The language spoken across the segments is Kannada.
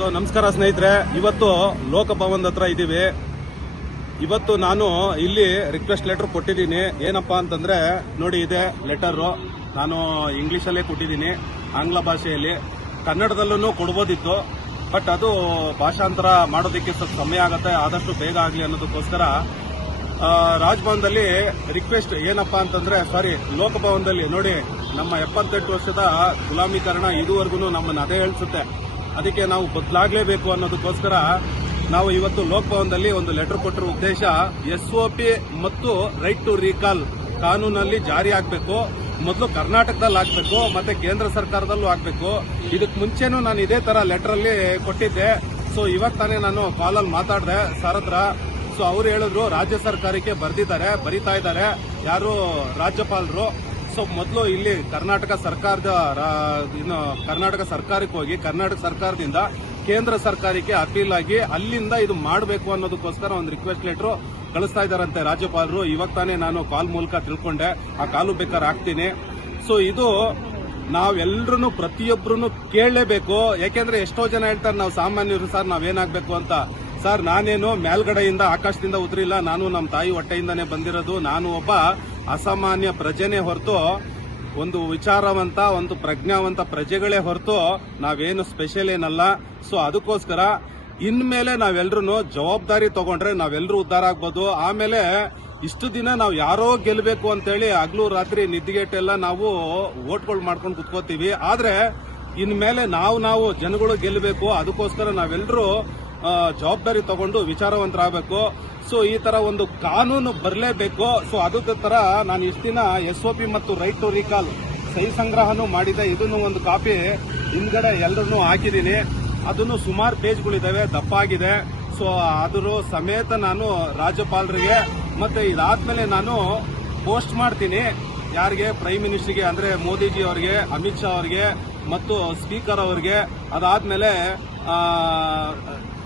ಸೊ ನಮಸ್ಕಾರ ಸ್ನೇಹಿತರೆ, ಇವತ್ತು ಲೋಕಭವನ್ ಹತ್ರ ಇದ್ದೀವಿ. ಇವತ್ತು ನಾನು ಇಲ್ಲಿ ರಿಕ್ವೆಸ್ಟ್ ಲೆಟರ್ ಕೊಟ್ಟಿದ್ದೀನಿ. ಏನಪ್ಪಾ ಅಂತಂದ್ರೆ ನೋಡಿ, ಇದೆ ಲೆಟರ್. ನಾನು ಇಂಗ್ಲಿಷಲ್ಲೇ ಕೊಟ್ಟಿದ್ದೀನಿ, ಆಂಗ್ಲ ಭಾಷೆಯಲ್ಲಿ. ಕನ್ನಡದಲ್ಲೂ ಕೊಡ್ಬೋದಿತ್ತು, ಬಟ್ ಅದು ಭಾಷಾಂತರ ಮಾಡೋದಕ್ಕೆ ಸ್ವಲ್ಪ ಸಮಯ ಆಗುತ್ತೆ. ಆದಷ್ಟು ಬೇಗ ಆಗಲಿ ಅನ್ನೋದಕ್ಕೋಸ್ಕರ ರಾಜಭವನದಲ್ಲಿ ರಿಕ್ವೆಸ್ಟ್ ಏನಪ್ಪಾ ಅಂತಂದ್ರೆ, ಲೋಕಭವನದಲ್ಲಿ ನೋಡಿ, ನಮ್ಮ 78 ವರ್ಷದ ಗುಲಾಮೀಕರಣ ಇದುವರೆಗೂ ನಮ್ಮನ್ನು ಅದೇ ಹೇಳ್ಸುತ್ತೆ. ಅದಕ್ಕೆ ನಾವು ಬದಲಾಗಲೇಬೇಕು ಅನ್ನೋದಕ್ಕೋಸ್ಕರ ನಾವು ಇವತ್ತು ಲೋಕಭವನದಲ್ಲಿ ಒಂದು ಲೆಟರ್ ಕೊಟ್ಟಿರೋ ಉದ್ದೇಶ, SOP ಮತ್ತು ರೈಟ್ ಟು ರೀಕಾಲ್ ಕಾನೂನಲ್ಲಿ ಜಾರಿ ಆಗಬೇಕು. ಮೊದಲು ಕರ್ನಾಟಕದಲ್ಲಿ ಆಗಬೇಕು, ಮತ್ತೆ ಕೇಂದ್ರ ಸರ್ಕಾರದಲ್ಲೂ ಆಗಬೇಕು. ಇದಕ್ಕೆ ಮುಂಚೆನೂ ನಾನು ಇದೇ ತರ ಲೆಟರ್ ಅಲ್ಲಿ ಕೊಟ್ಟಿದ್ದೆ. ಸೊ ಇವತ್ತಾನೆ ನಾನು ಕಾಲಲ್ಲಿ ಮಾತಾಡಿದೆ ಸರ್ ಹತ್ರ. ಸೊ ಅವ್ರು ಹೇಳಿದ್ರು ರಾಜ್ಯ ಸರ್ಕಾರಕ್ಕೆ ಬರೀತಾ ಇದ್ದಾರೆ ಯಾರು ರಾಜ್ಯಪಾಲರು. ಸೊ ಮೊದಲು ಇಲ್ಲಿ ಕರ್ನಾಟಕ ಸರ್ಕಾರಕ್ಕೆ ಹೋಗಿ ಕರ್ನಾಟಕ ಸರ್ಕಾರದಿಂದ ಕೇಂದ್ರ ಸರ್ಕಾರಕ್ಕೆ ಅಪೀಲ್ ಆಗಿ ಅಲ್ಲಿಂದ ಇದು ಮಾಡಬೇಕು ಅನ್ನೋದಕ್ಕೋಸ್ಕರ ಒಂದು ರಿಕ್ವೆಸ್ಟ್ ಲೆಟರ್ ಕಳಿಸ್ತಾ ಇದ್ದಾರಂತೆ ರಾಜ್ಯಪಾಲರು. ಇವಾಗ ತಾನೇ ನಾನು ಕಾಲ್ ಮೂಲಕ ತಿಳ್ಕೊಂಡೆ. ಆ ಕಾಲು ಬೇಕಾದ್ರೆ ಹಾಕ್ತೀನಿ. ಸೊ ಇದು ನಾವೆಲ್ಲರೂ ಪ್ರತಿಯೊಬ್ಬರೂ ಕೇಳಲೇಬೇಕು. ಯಾಕೆಂದ್ರೆ ಎಷ್ಟೋ ಜನ ಹೇಳ್ತಾರೆ ನಾವು ಸಾಮಾನ್ಯರು ಸರ್, ನಾವೇನಾಗಬೇಕು ಅಂತ. ಸರ್, ನಾನೇನು ಮೇಲ್ಗಡೆಯಿಂದ ಆಕಾಶದಿಂದ ಉದ್ರಿಲ್ಲ. ನಾನು ನಮ್ಮ ತಾಯಿ ಹೊಟ್ಟೆಯಿಂದಾನೇ ಬಂದಿರೋದು. ನಾನು ಒಬ್ಬ ಅಸಾಮಾನ್ಯ ಪ್ರಜೆನೇ ಹೊರತು, ಒಂದು ವಿಚಾರವಂತ, ಒಂದು ಪ್ರಜ್ಞಾವಂತ ಪ್ರಜೆಗಳೇ ಹೊರತು ನಾವೇನು ಸ್ಪೆಷಲ್ ಏನಲ್ಲ. ಸೊ ಅದಕ್ಕೋಸ್ಕರ ಇನ್ಮೇಲೆ ನಾವೆಲ್ಲರೂ ಜವಾಬ್ದಾರಿ ತಗೊಂಡ್ರೆ ನಾವೆಲ್ಲರೂ ಉದ್ಧಾರ ಆಗ್ಬೋದು. ಆಮೇಲೆ ಇಷ್ಟು ದಿನ ನಾವು ಯಾರೋ ಗೆಲ್ಲಬೇಕು ಅಂತೇಳಿ ಹಗಲು ರಾತ್ರಿ ನಿದ್ದಿಗೆಟ್ಟೆಲ್ಲ ನಾವು ಓಟ್ಗಳು ಮಾಡ್ಕೊಂಡು ಕುತ್ಕೋತೀವಿ. ಆದ್ರೆ ಇನ್ಮೇಲೆ ನಾವು ಜನಗಳು ಗೆಲ್ಲಬೇಕು. ಅದಕ್ಕೋಸ್ಕರ ನಾವೆಲ್ಲರೂ ಜವಾಬ್ದಾರಿ ತಗೊಂಡು ವಿಚಾರವಂತರಾಗಬೇಕು. ಸೊ ಈ ತರ ಒಂದು ಕಾನೂನು ಬರಲೇಬೇಕು. ಸೊ ಅದೇ ತರ ನಾನು ಇಷ್ಟು ದಿನ SOP ಮತ್ತು ರೈಟ್ ಟು ರೀಕಾಲ್ ಸಹಿ ಸಂಗ್ರಹನೂ ಮಾಡಿದೆ. ಇದನ್ನು ಒಂದು ಕಾಪಿ ಹಿಂದ್ಗಡೆ ಎಲ್ಲರನ್ನೂ ಹಾಕಿದ್ದೀನಿ. ಅದನ್ನು ಸುಮಾರು ಪೇಜ್ಗಳಿದಾವೆ, ದಪ್ಪ ಆಗಿದೆ. ಸೊ ಅದ್ರ ಸಮೇತ ನಾನು ರಾಜ್ಯಪಾಲರಿಗೆ ಮತ್ತೆ ಇದಾದ್ಮೇಲೆ ನಾನು ಪೋಸ್ಟ್ ಮಾಡ್ತೀನಿ. ಯಾರಿಗೆ? ಪ್ರೈಮ್ ಮಿನಿಸ್ಟರ್ಗೆ, ಅಂದ್ರೆ ಮೋದಿಜಿ ಅವರಿಗೆ, ಅಮಿತ್ ಶಾ ಅವರಿಗೆ ಮತ್ತು ಸ್ಪೀಕರ್ ಅವರಿಗೆ. ಅದಾದ್ಮೇಲೆ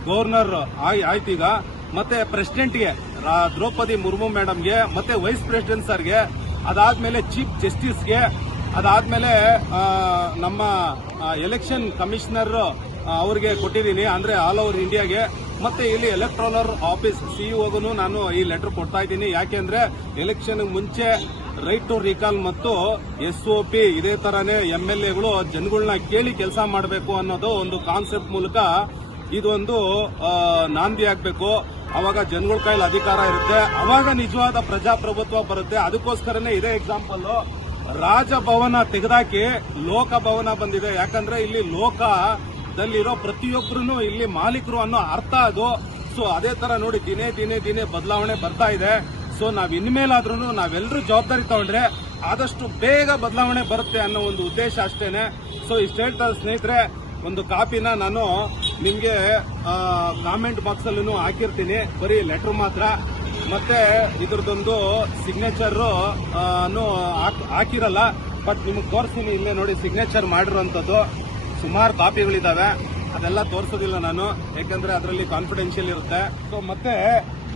ಗವರ್ನರ್ ಆಯ್ತೀಗ, ಮತ್ತೆ ಪ್ರೆಸಿಡೆಂಟ್ಗೆ ದ್ರೌಪದಿ ಮುರ್ಮು ಮೇಡಮ್ಗೆ, ಮತ್ತೆ ವೈಸ್ ಪ್ರೆಸಿಡೆಂಟ್ ಸರ್ಗೆ, ಅದಾದ್ಮೇಲೆ ಚೀಫ್ ಜಸ್ಟಿಸ್ಗೆ, ಅದಾದ್ಮೇಲೆ ನಮ್ಮ ಎಲೆಕ್ಷನ್ ಕಮಿಷನರ್ ಅವ್ರಿಗೆ ಕೊಟ್ಟಿದ್ದೀನಿ, ಅಂದ್ರೆ ಆಲ್ ಓವರ್ ಇಂಡಿಯಾಗೆ. ಮತ್ತೆ ಇಲ್ಲಿ ಎಲೆಕ್ಟ್ರಲ್ ಆಫೀಸ್ CEOಗೂ ನಾನು ಈ ಲೆಟರ್ ಕೊಡ್ತಾ ಇದ್ದೀನಿ. ಯಾಕೆಂದ್ರೆ ಎಲೆಕ್ಷನ್ ಮುಂಚೆ ರೈಟ್ ಟು ರೀಕಾಲ್ ಮತ್ತು SOP ಇದೇ ತರಾನೇ MLAಗಳು ಜನಗಳನ್ನ ಕೇಳಿ ಕೆಲಸ ಮಾಡಬೇಕು ಅನ್ನೋದು ಒಂದು ಕಾನ್ಸೆಪ್ಟ್ ಮೂಲಕ ಇದೊಂದು ನಾಂದಿ ಆಗ್ಬೇಕು. ಅವಾಗ ಜನಗಳ ಕೈಲಿ ಅಧಿಕಾರ ಇರುತ್ತೆ, ಅವಾಗ ನಿಜವಾದ ಪ್ರಜಾಪ್ರಭುತ್ವ ಬರುತ್ತೆ. ಅದಕ್ಕೋಸ್ಕರನೇ ಇದೇ ಎಕ್ಸಾಂಪಲ್, ರಾಜಭವನ ತೆಗೆದಾಕಿ ಲೋಕಭವನ ಬಂದಿದೆ. ಯಾಕಂದ್ರೆ ಇಲ್ಲಿ ಲೋಕದಲ್ಲಿರೋ ಪ್ರತಿಯೊಬ್ಬರು ಇಲ್ಲಿ ಮಾಲೀಕರು ಅನ್ನೋ ಅರ್ಥ ಅದು. ಸೊ ಅದೇ ತರ ನೋಡಿ, ದಿನೇ ಬದಲಾವಣೆ ಬರ್ತಾ ಇದೆ. ಸೊ ನಾವ್ ಇನ್ಮೇಲಾದ್ರೂ ನಾವೆಲ್ಲರೂ ಜವಾಬ್ದಾರಿ ತಗೊಂಡ್ರೆ ಆದಷ್ಟು ಬೇಗ ಬದಲಾವಣೆ ಬರುತ್ತೆ ಅನ್ನೋ ಒಂದು ಉದ್ದೇಶ ಅಷ್ಟೇನೆ. ಸೊ ಇಷ್ಟ ಹೇಳ್ತಾ ಸ್ನೇಹಿತರೆ, ಒಂದು ಕಾಪಿನ ನಾನು ನಿಮ್ಗೆ ಕಾಮೆಂಟ್ ಬಾಕ್ಸ್ ಅಲ್ಲೂ ಹಾಕಿರ್ತೀನಿ, ಬರೀ ಲೆಟರ್ ಮಾತ್ರ. ಮತ್ತೆ ಇದ್ರದೊಂದು ಸಿಗ್ನೇಚರ್ ಹಾಕಿರಲ್ಲ, ಬಟ್ ನಿಮ್ಗೆ ತೋರಿಸ್ತೀನಿ. ಇಲ್ಲೇ ನೋಡಿ, ಸಿಗ್ನೇಚರ್ ಮಾಡಿರುವಂತದ್ದು ಸುಮಾರು ಕಾಪಿಗಳಿದಾವೆ. ಅದೆಲ್ಲ ತೋರಿಸೋದಿಲ್ಲ ನಾನು, ಯಾಕಂದ್ರೆ ಅದರಲ್ಲಿ ಕಾನ್ಫಿಡೆನ್ಷಿಯಲ್ ಇರುತ್ತೆ. ಸೊ ಮತ್ತೆ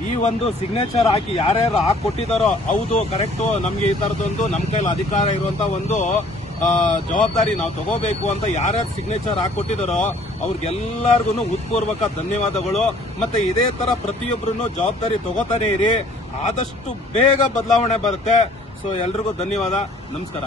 ಈ ಒಂದು ಸಿಗ್ನೇಚರ್ ಹಾಕಿ ಯಾರ್ಯಾರು ಕೊಟ್ಟಿದಾರೋ, ಹೌದು ಕರೆಕ್ಟು, ನಮ್ಗೆ ಈ ತರದೊಂದು ನಮ್ಮ ಕೈಲಿ ಅಧಿಕಾರ ಇರುವಂತ ಒಂದು ಜವಾಬ್ದಾರಿ ನಾವು ತಗೋಬೇಕು ಅಂತ ಯಾರ್ಯಾರು ಸಿಗ್ನೇಚರ್ ಹಾಕೊಟ್ಟಿದಾರೋ ಅವ್ರಿಗೆಲ್ಲರಿಗೂ ಹೃತ್ಪೂರ್ವಕ ಧನ್ಯವಾದಗಳು. ಮತ್ತೆ ಇದೇ ತರ ಪ್ರತಿಯೊಬ್ಬರೂ ಜವಾಬ್ದಾರಿ ತಗೋತಾನೆ ಇರಿ, ಆದಷ್ಟು ಬೇಗ ಬದಲಾವಣೆ ಬರುತ್ತೆ. ಸೊ ಎಲ್ರಿಗೂ ಧನ್ಯವಾದ, ನಮಸ್ಕಾರ.